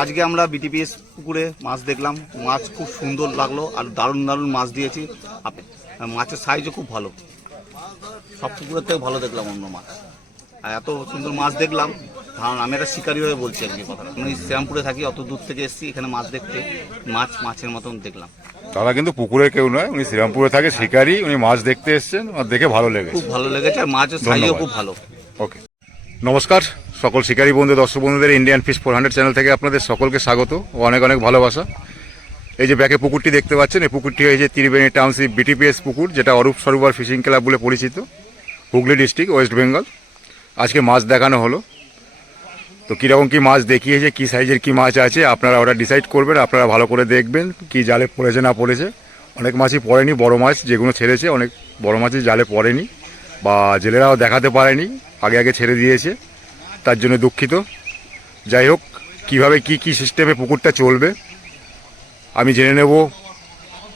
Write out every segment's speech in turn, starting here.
আজকে আমরা বিটিপিএস পুকুরে মাছ দেখলাম। মাছ খুব সুন্দর লাগল আর দারুণ দারুণ মাছ দিয়েছি। মাছের সাইজও খুব ভালো। সব পুকুরের থেকে ভালো দেখলাম অন্য মাছ। আর এত সুন্দর মাছ দেখলাম। কারণ আমি একটা শিকারি হয়ে বলছি আর কি কথা আমি শ্রীরামপুরে থাকি অত দূর থেকে এসেছি এখানে মাছ দেখতে। মাছ মাছের মতন দেখলাম। তারা কিন্তু পুকুরে কেউ নয় উনি শ্রীরামপুরে থাকে শিকারি উনি মাছ দেখতে এসেছেন আর দেখে ভালো লেগেছে। খুব ভালো লেগেছে আর মাছের সাইজও খুব ভালো। ওকে নমস্কার। সকল শিকারী বন্ধু, দর্শক বন্ধুদের Indian fish four hundred channel থেকে আপনাদের সকলকে স্বাগত ও অনেক অনেক ভালোবাসা। এই যে ব্যাকে পুকুরটি দেখতে পাচ্ছেন, এই পুকুরটি হয়েছে ত্রিবেণী টাউনশিপ বিটিপিএস পুকুর, যেটা অরূপ সরোবর ফিশিং ক্লাব বলে পরিচিত, হুগলি ডিস্ট্রিক্ট ওয়েস্ট বেঙ্গল আজকে মাছ দেখানো হলো। তো কীরকম কী মাছ দেখিয়েছে, কী সাইজের কী মাছ আছে, আপনারা ওটা ডিসাইড করবেন, আপনারা ভালো করে দেখবেন, কী জালে পড়েছে না পড়েছে। অনেক মাছই পড়েনি, বড় মাছ যেগুলো ছেড়েছে, অনেক বড় মাছই জালে পড়েনি বা জেলেরাও দেখাতে পারেনি, আগে আগে ছেড়ে দিয়েছে। তার জন্য দুঃখিত। যাই হোক, কীভাবে কি কি সিস্টেমে পুকুরটা চলবে, আমি জেনে নেব।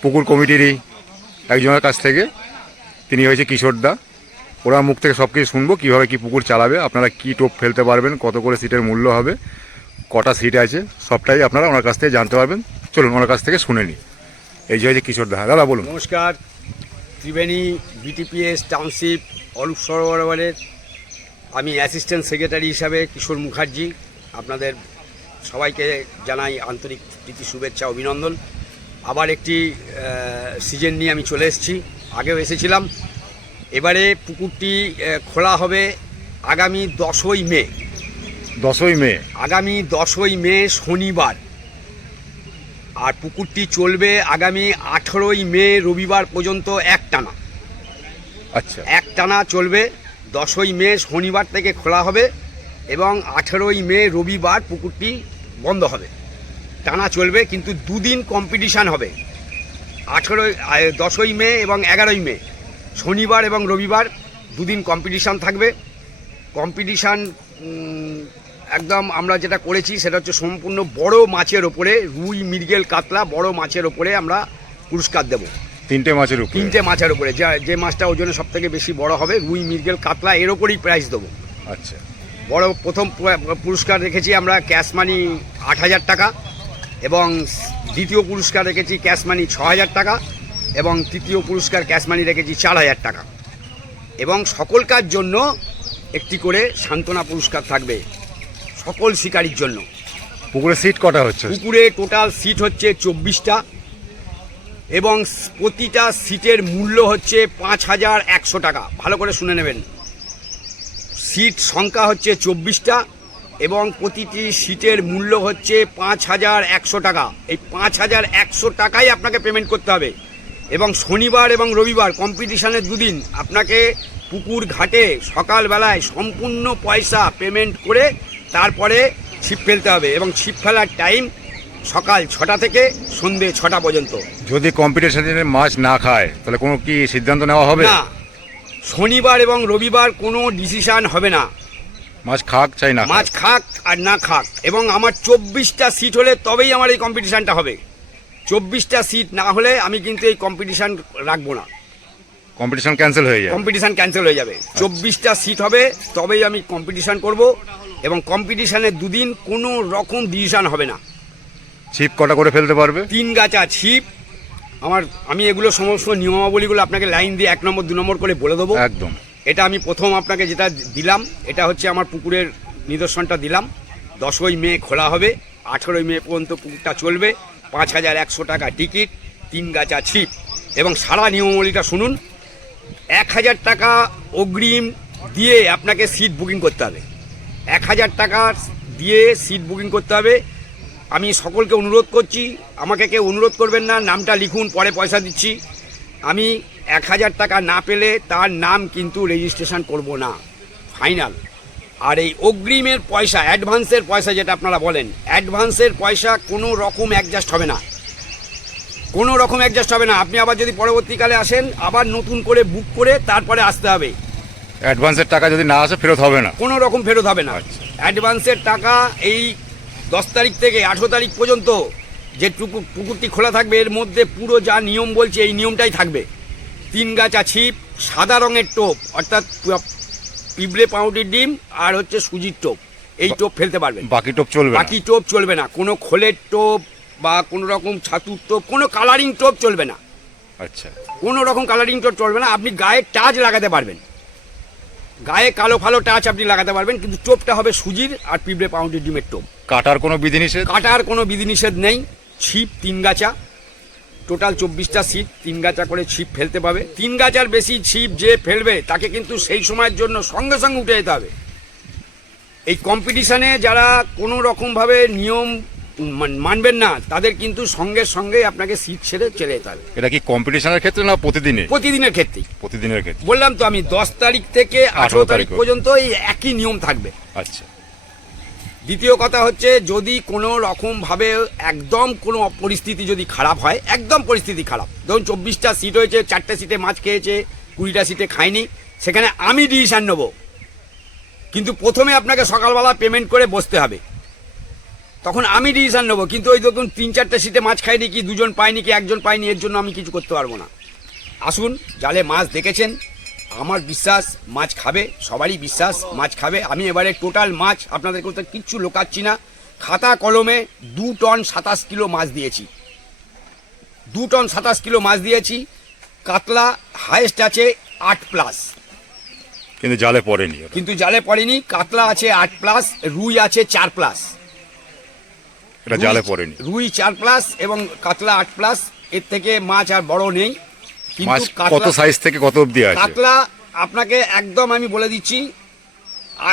পুকুর কমিটিরই একজনের কাছ থেকে, তিনি হয়েছে কিশোরদা ওরা মুখ থেকে সব কিছু শুনব, কীভাবে কি পুকুর চালাবে, আপনারা কি টোপ ফেলতে পারবেন, কত করে সিটের মূল্য হবে, কটা সিট আছে, সবটাই আপনারা ওনার কাছ থেকে জানতে পারবেন। চলুন, ওনার কাছ থেকে শুনে নিই। এই যে হয়েছে কিশোরদা দাদা, বলুন। নমস্কার। ত্রিবেণী বিটিপিএস টাউনশিপ অরূপ সরোবরের আমি অ্যাসিস্ট্যান্ট সেক্রেটারি হিসাবে কিশোর মুখার্জি আপনাদের সবাইকে জানাই আন্তরিক প্রীতি শুভেচ্ছা অভিনন্দন। আবার একটি সিজন নিয়ে আমি চলে এসেছি। আগেও এসেছিলাম। এবারে পুকুরটি খোলা হবে আগামী দশই মে। দশই মে। আগামী দশই মে শনিবার। আর পুকুরটি চলবে আগামী আঠেরোই মে রবিবার পর্যন্ত এক টানা আচ্ছা। এক টানা চলবে। দশই মে শনিবার থেকে খোলা হবে এবং আঠেরোই মে রবিবার পুকুরটি বন্ধ হবে। টানা চলবে কিন্তু দুদিন কম্পিটিশান হবে। আঠেরোই দশই মে এবং এগারোই মে, শনিবার এবং রবিবার দুদিন কম্পিটিশান থাকবে। কম্পিটিশান একদম আমরা যেটা করেছি সেটা হচ্ছে সম্পূর্ণ বড় মাছের ওপরে রুই, মৃগেল, কাতলা বড় মাছের ওপরে আমরা পুরস্কার দেবো। তিনটে মাছের উপরে। তিনটে মাছের উপরে। যা যে মাছটা ওজনে সব থেকে বেশি বড় হবে রুই মৃগেল কাতলা এর ওপরেই প্রাইজ দেবো। আচ্ছা। বড় প্রথম পুরস্কার রেখেছি আমরা ক্যাশ মানি আট হাজার টাকা এবং দ্বিতীয় পুরস্কার রেখেছি ক্যাশ মানি ছ হাজার টাকা এবং তৃতীয় পুরস্কার ক্যাশ মানি রেখেছি চার হাজার টাকা। এবং সকলকার জন্য একটি করে সান্ত্বনা পুরস্কার থাকবে সকল শিকারীর জন্য। পুকুরে সিট কটা হচ্ছে? পুকুরে টোটাল সিট হচ্ছে চব্বিশটা। এবং প্রতিটা সিটের মূল্য হচ্ছে পাঁচ হাজার একশো টাকা। ভালো করে শুনে নেবেন। সিট সংখ্যা হচ্ছে চব্বিশটা এবং প্রতিটি সিটের মূল্য হচ্ছে পাঁচ হাজার একশো টাকা। এই পাঁচ হাজার একশো টাকাই আপনাকে পেমেন্ট করতে হবে। এবং শনিবার এবং রবিবার কম্পিটিশানের দুদিন আপনাকে পুকুর ঘাটে সকালবেলায় সম্পূর্ণ পয়সা পেমেন্ট করে তারপরে ছিপ ফেলতে হবে এবং ছিপ ফেলার টাইম সকাল ছটা থেকে সন্ধে ছটা পর্যন্ত। যদি কম্পিটিশনে মাছ না খায় তাহলে কোনো কি সিদ্ধান্ত নেওয়া হবে? না। শনিবার এবং রবিবার কোনো ডিসিশন হবে না। মাছ খাক চাই না মাছ খাক। আর না খাক। এবং আমার চব্বিশটা সিট হলে তবেই আমার এই কম্পিটিশানটা হবে। চব্বিশটা সিট না হলে আমি কিন্তু এই কম্পিটিশান রাখব না। কম্পিটিশন ক্যান্সেল হয়ে যাবে। কম্পিটিশান ক্যান্সেল হয়ে যাবে। চব্বিশটা সিট হবে তবেই আমি কম্পিটিশান করব এবং কম্পিটিশানের দুদিন কোনো রকম ডিসিশন হবে না। ছিপ কটা করে ফেলতে পারবে? তিন গাছ গাছা ছিপ। আমার আমি এগুলো সমস্ত নিয়মাবলীগুলো আপনাকে লাইন দিয়ে এক নম্বর দু নম্বর করে বলে দেবো। একদম। এটা আমি প্রথম আপনাকে যেটা দিলাম এটা হচ্ছে আমার পুকুরের নিদর্শনটা দিলাম। দশই মে খোলা হবে আঠেরোই মে পর্যন্ত পুকুরটা চলবে। পাঁচ হাজার একশো টাকা টিকিট তিন গাছা ছিপ। এবং সারা নিয়মাবলীটা শুনুন এক হাজার টাকা অগ্রিম দিয়ে আপনাকে সিট বুকিং করতে হবে। এক হাজার টাকা দিয়ে সিট বুকিং করতে হবে আমি সকলকে অনুরোধ করছি আমাকে কেউ অনুরোধ করবেন না নামটা লিখুন পরে পয়সা দিচ্ছি। আমি এক হাজার টাকা না পেলে তার নাম কিন্তু রেজিস্ট্রেশন করব না। ফাইনাল আর এই অগ্রিমের পয়সা অ্যাডভান্সের পয়সা যেটা আপনারা বলেন অ্যাডভান্সের পয়সা কোনো রকম অ্যাডজাস্ট হবে না। কোনো রকম অ্যাডজাস্ট হবে না। আপনি আবার যদি পরবর্তীকালে আসেন আবার নতুন করে বুক করে তারপরে আসতে হবে। অ্যাডভান্সের টাকা যদি না আসে ফেরত হবে না। কোনো রকম ফেরত হবে না। অ্যাডভান্সের টাকা এই দশ তারিখ থেকে আঠেরো তারিখ পর্যন্ত যে টুকু- পুকুরটি খোলা থাকবে এর মধ্যে পুরো যা নিয়ম বলছে এই নিয়মটাই থাকবে। তিন গাছা ছিপ সাদা রঙের টোপ অর্থাৎ পিঁপড়ে পাউরুটির ডিম আর হচ্ছে সুজির টোপ। এই টোপ ফেলতে পারবেন। বাকি টোপ চলবে বাকি টোপ চলবে না। কোনো খোলের টোপ বা কোনো রকম ছাতুর টোপ কোনো কালারিং টোপ চলবে না। আচ্ছা। কোনো রকম কালারিং টোপ চলবে না। আপনি গায়ে টাচ লাগাতে পারবেন। গায়ে কালো ফালো টাচ আপনি লাগাতে পারবেন কিন্তু টোপটা হবে সুজির আর পিঁপড়ে পাউন্ডের ডিমের টোপ। কাটার কোনো বিধিনিষেধ কাটার কোনো বিধিনিষেধ নেই। ছিপ তিন গাছা। টোটাল চব্বিশটা ছিপ তিন গাছা করে ছিপ ফেলতে পাবে। তিন গাছার বেশি ছিপ যে ফেলবে তাকে কিন্তু সেই সময়ের জন্য সঙ্গে সঙ্গে উঠে যেতে হবে। এই কম্পিটিশানে যারা কোনো রকমভাবে নিয়ম মানবেন না তাদের কিন্তু সঙ্গে সঙ্গে আপনাকে সিট ছেড়ে চলে যেতে হবে। এটা কি কম্পিটিশনের ক্ষেত্রে না প্রতিদিনে? প্রতিদিনের ক্ষেত্রেই। প্রতিদিনের ক্ষেত্রে। বললাম তো আমি দশ তারিখ থেকে আঠেরো তারিখ পর্যন্ত। এই একই নিয়ম থাকবে। আচ্ছা। দ্বিতীয় কথা হচ্ছে যদি কোনো রকমভাবে একদম কোনো পরিস্থিতি যদি খারাপ হয় একদম পরিস্থিতি খারাপ। ধরুন চব্বিশটা সিট হয়েছে চারটে সিটে মাছ খেয়েছে কুড়িটা সিটে খায়নি সেখানে আমি ডিসিশান নেব। কিন্তু প্রথমে আপনাকে সকালবেলা পেমেন্ট করে বসতে হবে। তখন আমি ডিসিশান নেব কিন্তু ওই দেখুন তিন চারটে সিটে মাছ খায়নি কি দুজন পায়নি কি একজন পায়নি এর জন্য আমি কিছু করতে পারব না। আসুন জালে মাছ দেখেছেন আমার বিশ্বাস মাছ খাবে সবারই বিশ্বাস মাছ খাবে। আমি এবারে টোটাল মাছ আপনাদের করতে কিচ্ছু লোকাচ্ছি না খাতা কলমে দু টন সাতাশ কিলো মাছ দিয়েছি। দু টন সাতাশ কিলো মাছ দিয়েছি কাতলা হায়েস্ট আছে আট প্লাস কিন্তু জালে পড়েনি কিন্তু জালে পড়েনি কাতলা আছে আট প্লাস রুই আছে চার প্লাস এটা জালে পড়েনি। রুই চার প্লাস এবং কাতলা আট প্লাস এর থেকে মাছ আর বড় নেই। মাছ কত সাইজ থেকে কত অবধি আছে? কাতলা আপনাকে একদম আমি বলে দিচ্ছি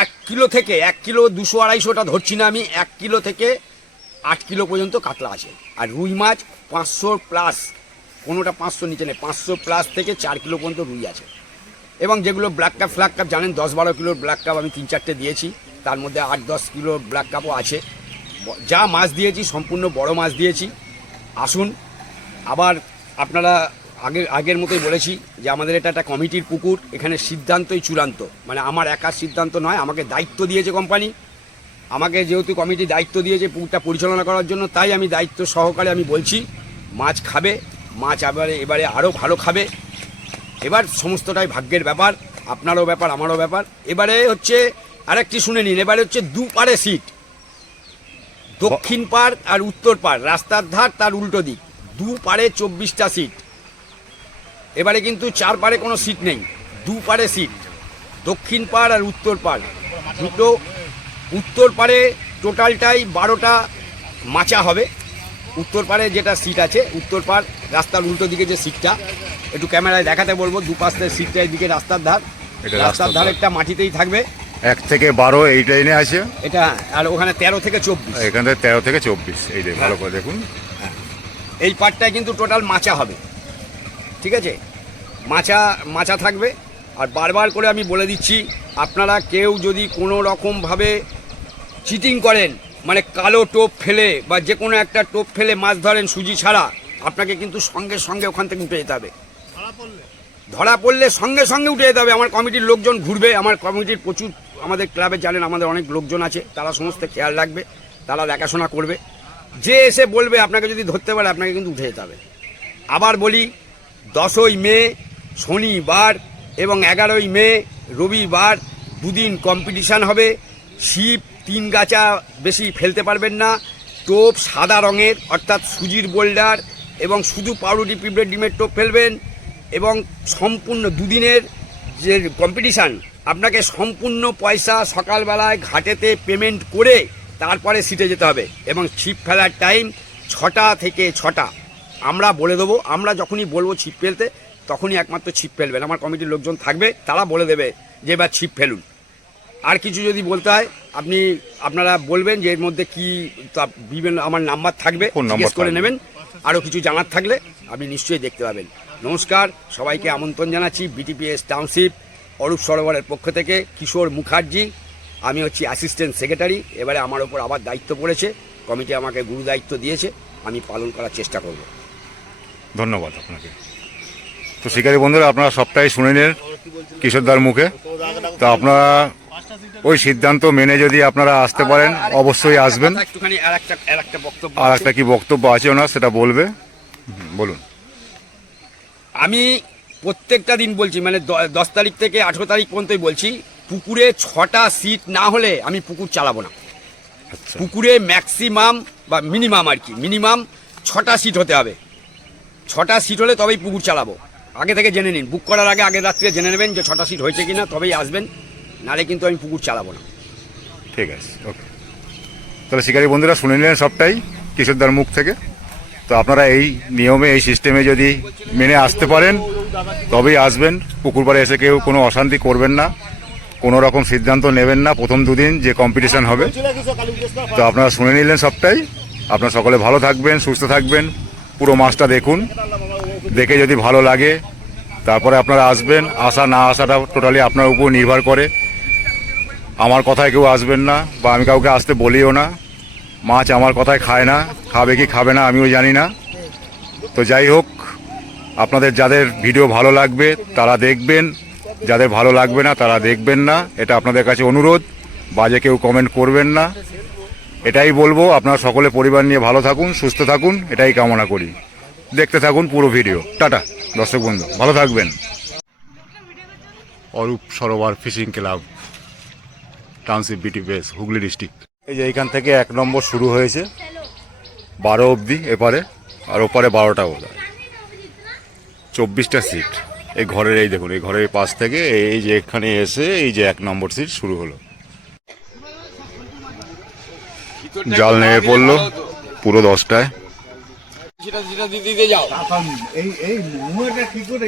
এক কিলো থেকে এক কিলো দুশো আড়াইশোটা ধরছি না আমি এক কিলো থেকে আট কিলো পর্যন্ত কাতলা আছে। আর রুই মাছ পাঁচশো প্লাস কোনোটা পাঁচশো নিচে নেই পাঁচশো প্লাস থেকে চার কিলো পর্যন্ত রুই আছে। এবং যেগুলো ব্ল্যাক কাপ ফ্ল্যাক কাপ জানেন দশ বারো কিলোর ব্ল্যাক কাপ আমি তিন চারটে দিয়েছি তার মধ্যে আট দশ কিলো ব্ল্যাক কাপও আছে। যা মাছ দিয়েছি, সম্পূর্ণ বড় মাছ দিয়েছি। আসুন, আবার আপনারা আগের আগের মতোই বলেছি যে আমাদের এটা একটা কমিটির পুকুর, এখানে সিদ্ধান্তই চূড়ান্ত। মানে আমার একার সিদ্ধান্ত নয়, আমাকে দায়িত্ব দিয়েছে কোম্পানি। আমাকে যেহেতু কমিটি দায়িত্ব দিয়েছে পুকুরটা পরিচালনা করার জন্য, তাই আমি দায়িত্ব সহকারে আমি বলছি, মাছ খাবে, মাছ এবারে এবারে আরও ভালো খাবে। এবার সমস্তটাই ভাগ্যের ব্যাপার, আপনারও ব্যাপার, আমারও ব্যাপার। এবারে হচ্ছে আরেকটি শুনে নিন, এবারে হচ্ছে দু পারে সিট। দক্ষিণ পার আর উত্তর পার রাস্তার ধার তার উল্টো দিক। দু পারে চব্বিশটা সিট। এবারে কিন্তু চার পারে কোনো সিট নেই দু পারে সিট। দক্ষিণ পার আর উত্তর পার দুটো উত্তর পারে টোটালটাই বারোটা মাচা হবে। উত্তর পারে যেটা সিট আছে উত্তর পার রাস্তার উল্টো দিকে যে সিটটা একটু ক্যামেরায় দেখাতে বলব দুপাশের সিটটা এদিকে রাস্তার ধার। রাস্তার ধার। ধারেরটা মাটিতেই থাকবে। এক থেকে বারো এই লাইনে আছে। এটা আর ওখানে তেরো থেকে চব্বিশ। এখানে তেরো থেকে চব্বিশ এই যে ভালো করে দেখুন। এই পার্টটায় কিন্তু টোটাল মাচা হবে। ঠিক আছে? মাচা মাচা থাকবে। আর বারবার করে আমি বলে দিচ্ছি আপনারা কেউ যদি কোনো রকমভাবে চিটিং করেন মানে কালো টোপ ফেলে বা যে কোনো একটা টোপ ফেলে মাছ ধরেন সুজি ছাড়া আপনাকে কিন্তু সঙ্গে সঙ্গে ওখান থেকে উঠে যেতে হবে। ধরা পড়লে সঙ্গে সঙ্গে উঠে যেতে হবে। আমার কমিটির লোকজন ঘুরবে আমার কমিটির প্রচুর আমাদের ক্লাবে জানেন আমাদের অনেক লোকজন আছে, তারা সমস্ত খেয়াল রাখবে, তারা দেখাশোনা করবে। যে এসে বলবে আপনাকে যদি ধরতে পারে, আপনাকে কিন্তু উঠে যেতে হবে। আবার বলি, দশই মে, শনিবার এবং এগারোই মে, রবিবার দুদিন কম্পিটিশান হবে। শিব তিন গাছা বেশি ফেলতে পারবেন না। টোপ সাদা রঙের, অর্থাৎ সুজির বোল্ডার এবং শুধু পাউরুটি পিঁপড়ে ডিমের টোপ ফেলবেন এবং সম্পূর্ণ দুদিনের যে কম্পিটিশান আপনাকে সম্পূর্ণ পয়সা সকালবেলায় ঘাটেতে পেমেন্ট করে তারপরে সিটে যেতে হবে এবং ছিপ ফেলার টাইম ছটা থেকে ছটা। আমরা বলে দেবো আমরা যখনই বলব ছিপ ফেলতে তখনই একমাত্র ছিপ ফেলবেন। আমার কমিটির লোকজন থাকবে তারা বলে দেবে যে এবার ছিপ ফেলুন। আর কিছু যদি বলতে হয় আপনি আপনারা বলবেন যে এর মধ্যে কি বিভিন্ন আমার নাম্বার থাকবে জিজ্ঞেস করে নেবেন। আরও কিছু জানার থাকলে আপনি নিশ্চয়ই দেখতে পাবেন। নমস্কার সবাইকে আমন্ত্রণ জানাচ্ছি বিটিপিএস টাউনশিপ অরূপ সরোবরের পক্ষ থেকে কিশোর মুখার্জি আমি হচ্ছি অ্যাসিস্ট্যান্ট সেক্রেটারি এবারে আমার ওপর আবার দায়িত্ব পড়েছে কমিটি আমাকে গুরু দায়িত্ব দিয়েছে আমি পালন করার চেষ্টা করব। ধন্যবাদ আপনাকে। তো শিকারী বন্ধুরা আপনারা সবটাই শুনে নেন কিশোরদার মুখে। তো আপনারা ওই সিদ্ধান্ত মেনে যদি আপনারা আসতে পারেন অবশ্যই আসবেন। আর একটা কি বক্তব্য আছে ওনার সেটা বলবে। বলুন। আমি প্রত্যেকটা দিন বলছি মানে দশ তারিখ থেকে আঠেরো তারিখ পর্যন্তই বলছি পুকুরে ছটা সিট না হলে আমি পুকুর চালাবো না। আচ্ছা। পুকুরে ম্যাক্সিমাম বা মিনিমাম আর কি মিনিমাম ছটা সিট হতে হবে। ছটা সিট হলে তবেই পুকুর চালাবো। আগে থেকে জেনে নিন বুক করার আগে আগে রাত্রে জেনে নেবেন যে ছটা সিট হয়েছে কিনা তবেই আসবেন নালে কিন্তু আমি পুকুর চালাবো না। ঠিক আছে ওকে। তাহলে শিকারী বন্ধুরা শুনে নিলেন সবটাই কিশোরদার মুখ থেকে। তো আপনারা এই নিয়মে, এই সিস্টেমে যদি মেনে আসতে পারেন, তবেই আসবেন। পুকুর পাড়ে এসে কেউ কোনো অশান্তি করবেন না। কোনো রকম সিদ্ধান্ত নেবেন না। প্রথম দুদিন যে কম্পিটিশন হবে। তো আপনারা শুনে নিলেন সবটাই। আপনারা সকলে ভালো থাকবেন, সুস্থ থাকবেন। পুরো মাছটা দেখুন। দেখে যদি ভালো লাগে, তারপরে আপনারা আসবেন। আসা না আসাটা টোটালি আপনার উপর নির্ভর করে। আমার কথায় কেউ আসবেন না বা আমি কাউকে আসতে বলিও না। মাছ আমার কথায় খায় না, খাবে কি খাবে না আমিও জানি না। তো যাই হোক, আপনাদের যাদের ভিডিও ভালো লাগবে, তারা দেখবেন। যাদের ভালো লাগবে না, তারা দেখবেন না। এটা আপনাদের কাছে অনুরোধ, বাজে কেউ কমেন্ট করবেন না। এটাই বলব, আপনারা সকলে পরিবার নিয়ে ভালো থাকুন, সুস্থ থাকুন, এটাই কামনা করি। দেখতে থাকুন পুরো ভিডিও। টাটা, দর্শক বন্ধু, ভালো থাকবেন। Arup Sarobar fishing club township BT base Hooghly district. এই যে এইখান থেকে এক নম্বর শুরু হয়েছে। বারো অবধি এপারে আর ওপারে বারোটা বোধ চব্বিশটা সিট এই ঘরের এই দেখুন এই ঘরের পাশ থেকে এই যে এখানে এসে এই যে এক নম্বর সিট শুরু হলো। জাল নেমে পড়ল পুরো দশটায়। দিতে যাও। এই কি করে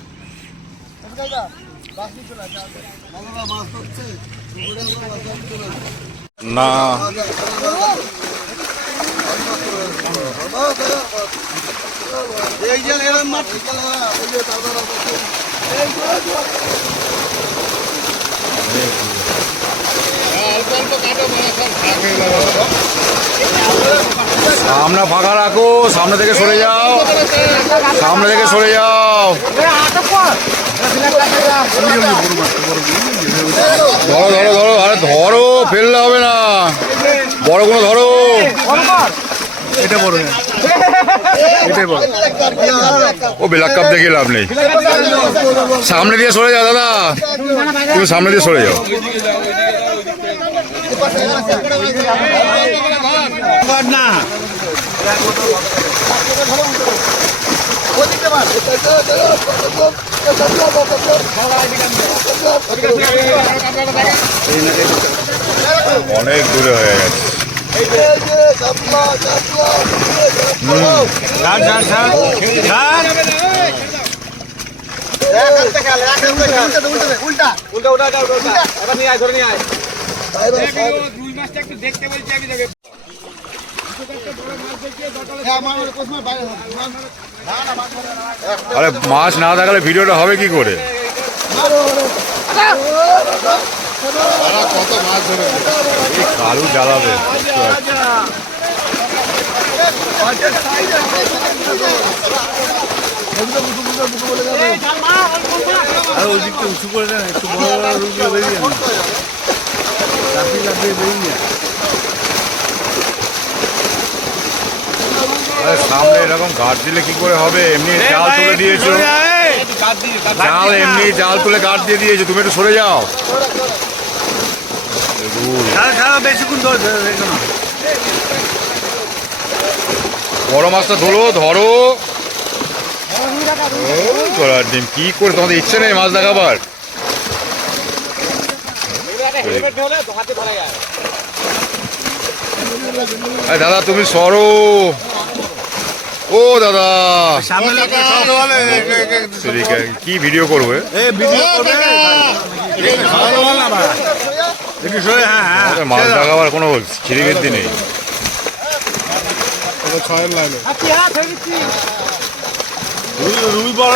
সামনে ফাঁকা রাখো সামনে থেকে সরে যাও। সামনে থেকে সরে যাও। ধরো ধরো ধরো আরে ধরো ফেললে হবে না। বড় কোনো ধরো। এটা বড় এটাই বড়। ও বেলাক কাপ দেখে লাভ নেই। সামনে দিয়ে সরে যাও দাদা। তুমি সামনে দিয়ে সরে যাও। না অনেক দূরে হয়ে গেছে। দেখতে বলছি আগে যাবে আরে মাছ না দেখালে ভিডিওটা হবে কি করে? কালু জ্বালাবে ওই উঁচু করে দেন, একটু বড় বড় রুগী বেরিয়ে লাফিয়ে লাফিয়ে বেরিয়ে যান আরে সামনে এরকম গাছ দিলে কি করে হবে? এমনি জাল তুলে দিয়েছ। জাল এমনি জাল তুলে গাছ দিয়ে দিয়েছ। তুমি একটু সরে যাও। বড় মাছটা ধরো ধরো। গলার ডিম কি করে তোমাদের ইচ্ছে নেই মাছ দেখাবার? আরে দাদা তুমি সরো। ও দাদা। কি ভিডিও করবে? এ ভিডিও করবে? খাওয়া দাওয়া না ভাই। একটু সরে হ্যাঁ হ্যাঁ। মাছ দেখাবার কোনো ছিড়িবিদ্দি নেই। ছয়ের লাইনে রুই বড়।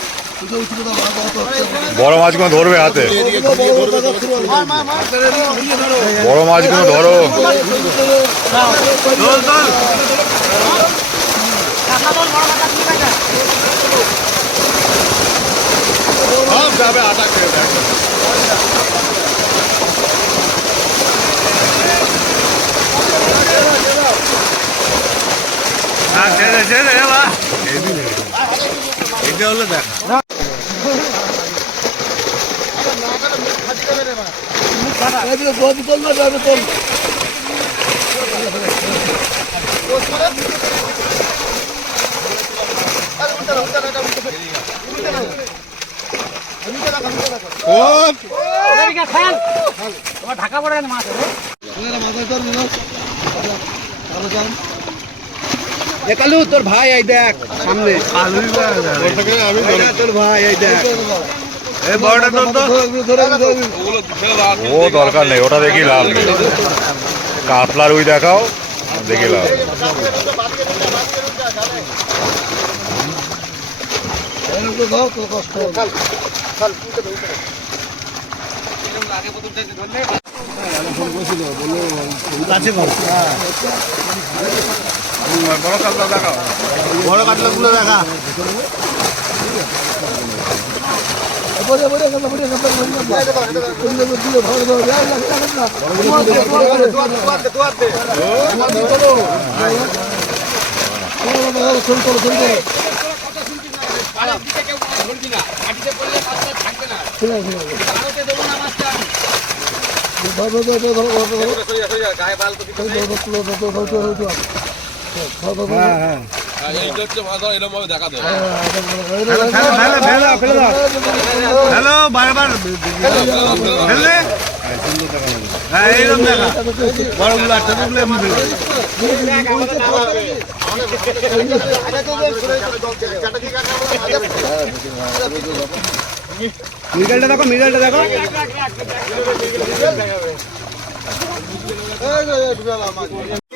বড় মাছগুলো ধরবে হাতে। বড় মাছগুলো ধরো। যাবে আটা খেয়ে দেখো। এটা হলো দেখা। কোন একালু তোর ভাই এই দেখ সামনে। তোর ভাই এই দেখ। ও দরকার নেই ওটা দেখি লাভ নেই কাতলা রুই দেখাও দেখি লাভ। বড় কাতলা দেখাও বড় কাতলা গুলো দেখা হ্যালো বারবার ফেললে হ্যাঁ এইরকম দেখা বড়গুলো আর ছোটগুলো এমনি মিডলটা দেখো মিডলটা দেখো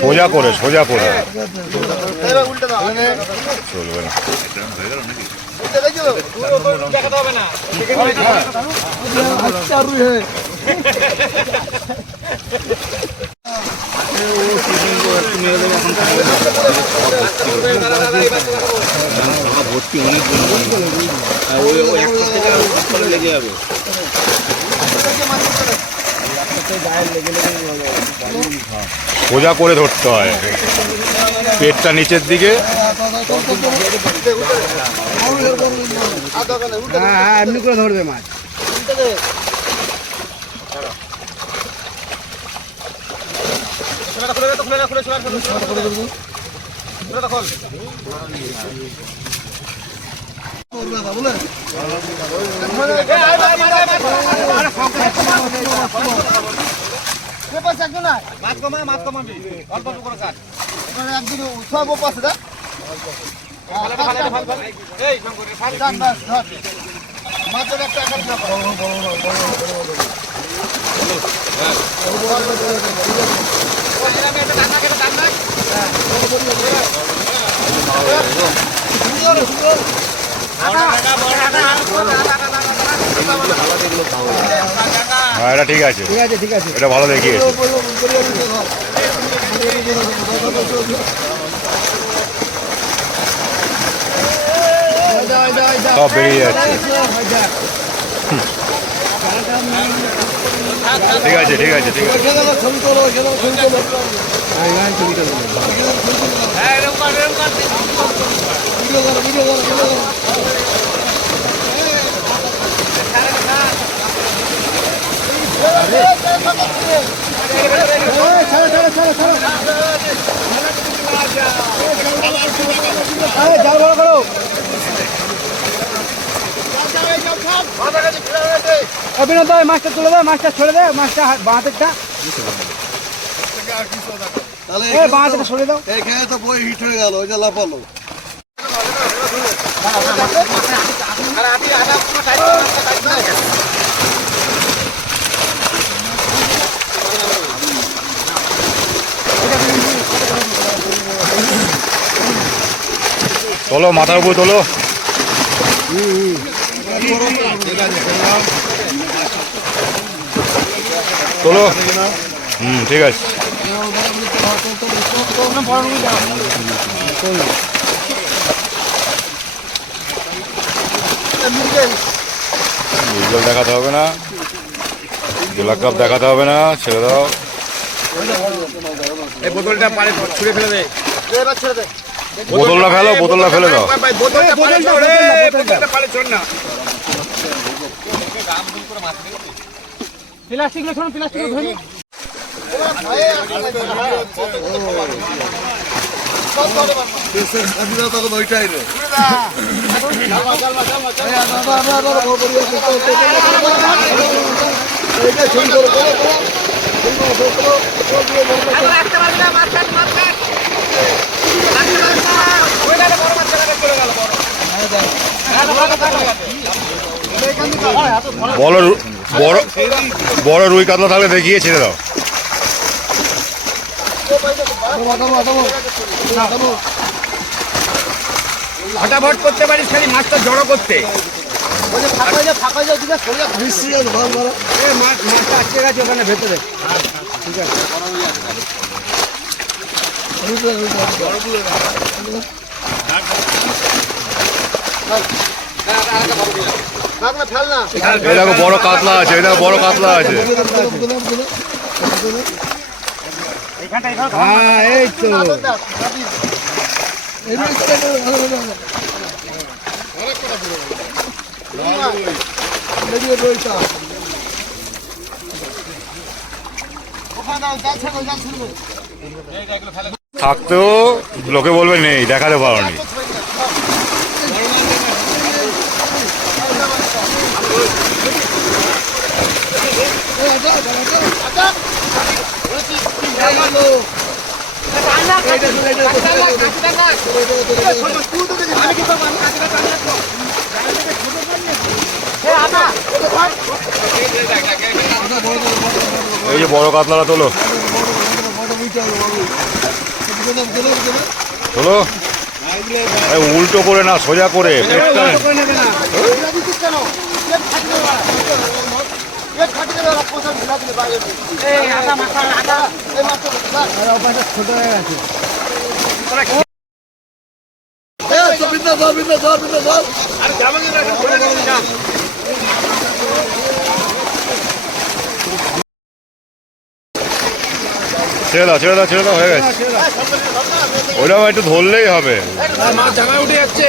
সোজা করে সোজা করে চলবে না ভর্তি অনেক ওই থেকে করে লেগে যাবে সোজা করে ধরতে হয় পেটটা নিচের দিকে হ্যাঁ হ্যাঁ পেপার একদম না মাছ কমা মাছ কমাবি। অল্প অল্প করে কাট। এবারে একদিন উৎসব হ্যাঁ? পাশে হ্যাঁ এটা ঠিক আছে। ঠিক আছে ঠিক আছে। এটা ভালো দেখিয়ে সব বেরিয়ে যাচ্ছে। ঠিক আছে ঠিক আছে ঠিক আছে। অভিনন্দন মাছটা তুলে দে মাছটা ছেড়ে দে মাছটা এই বাঁধেরটা সরে দাও এখানে তো বই হিট হয়ে গেল ওই যে লাফালো তোলো মাথার উপর তোলো। তোলো। হুম ঠিক আছে। উজ্জ্বল দেখাতে হবে না। গোলা কাপ দেখাতে হবে না ছেড়ে দাও। এই বোতলটা পারে ছুঁড়ে ফেলে দে। বোতলটা ফেলো বোতলটা ফেলে। দাও না। প্লাস্টিক প্লাস্টিক ওইটাই রে আদা, আদা, আদা, আদা, বড় বড় আছে, চল, চল, চল, চল, চল। এইটাই ছবি করো, করো, করো। ছবি করো, ছবি করো, চল, বড় রুই কাতলা থাকলে দেখিয়ে ছেড়ে দাও। ফটাফট করতে পারিস খালি মাছটা জড়ো করতে আছে, মাছটা আটকে গেছে ওখানে ভেতরে রুইটা, রুইটা। এই দেখো বড় কাতলা আছে এই দেখো বড় কাতলা আছে। হ্যাঁ এই তো। থাকতেও লোকে বলবে নেই দেখাতে পারোনি এই যে বড় কাতলাটা তোলো। তোলো উল্টো করে না সোজা করে ছোট হয়ে গেছে। ছেড়ে দাও ছেড়ে দাও ছেড়ে দাও হয়ে গেছে। ওইটাও একটু ধরলেই হবে। মাছ জামায় উঠে যাচ্ছে।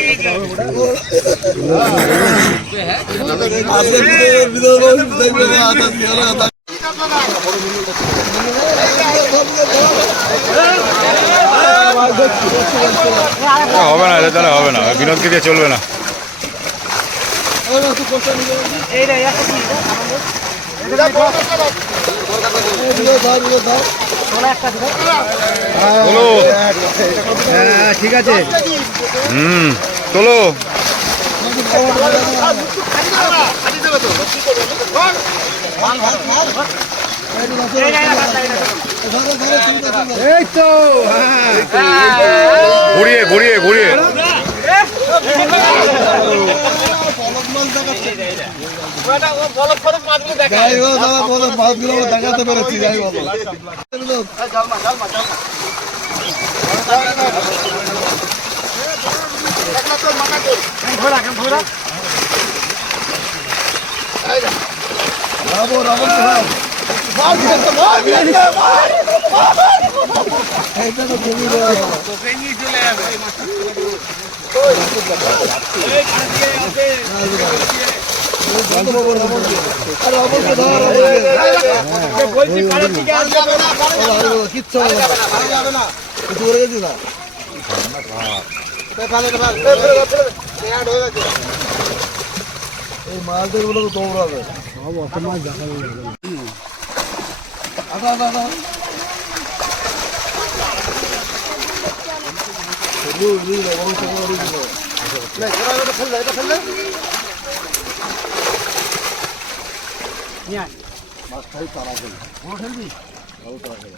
হবে না তাহলে হবে না বিনোদকে দিয়ে চলবে না হ্যাঁ ঠিক আছে হুম তোলো। এই তো। ঘুরিয়ে ঘুরিয়ে ঘুরিয়ে। দেখাতে পেরেছি যাই বলো কিচ্ছু কিছু করে গেছি না এই মাছদেরগুলো দৌড়াবে। আদা আদা আদা না মাছ খাই তারা খেলবি তারা খেলে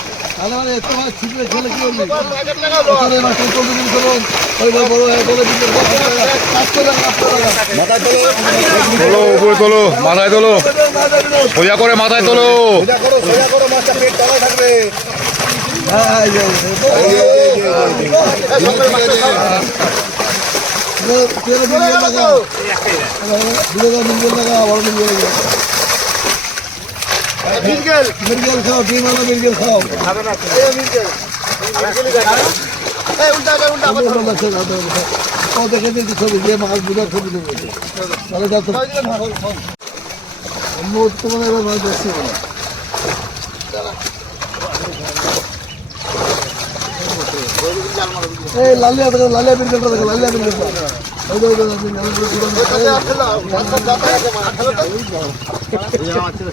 মনে। তাহলে মানে এত খেলে কি করবি ওখানে দিন ওই বড় বড় তোলো উপরে তোলো মাথায় তোলো সোজা করে মাথায় তোলো হ্যাঁ যে। তেরো তেরো মিলিয়ন টাকা দুটো মিলিয়ন টাকা বড় মিলিয়ন টাকা মির্গেল খাও ডিম আলো খাও ও দেখে দিয়েছি ছবি যে মাছ বুঝার ছবি দেবে তাহলে যা তো। অন্য তোমার এবার মাছ দেখছি না এই লালিয়া দেখো লালিয়া মির্গেলটা দেখো লালিয়া মির্গেলটা। ওই ওই ওই ওই যে, ওই যে, ওই যে,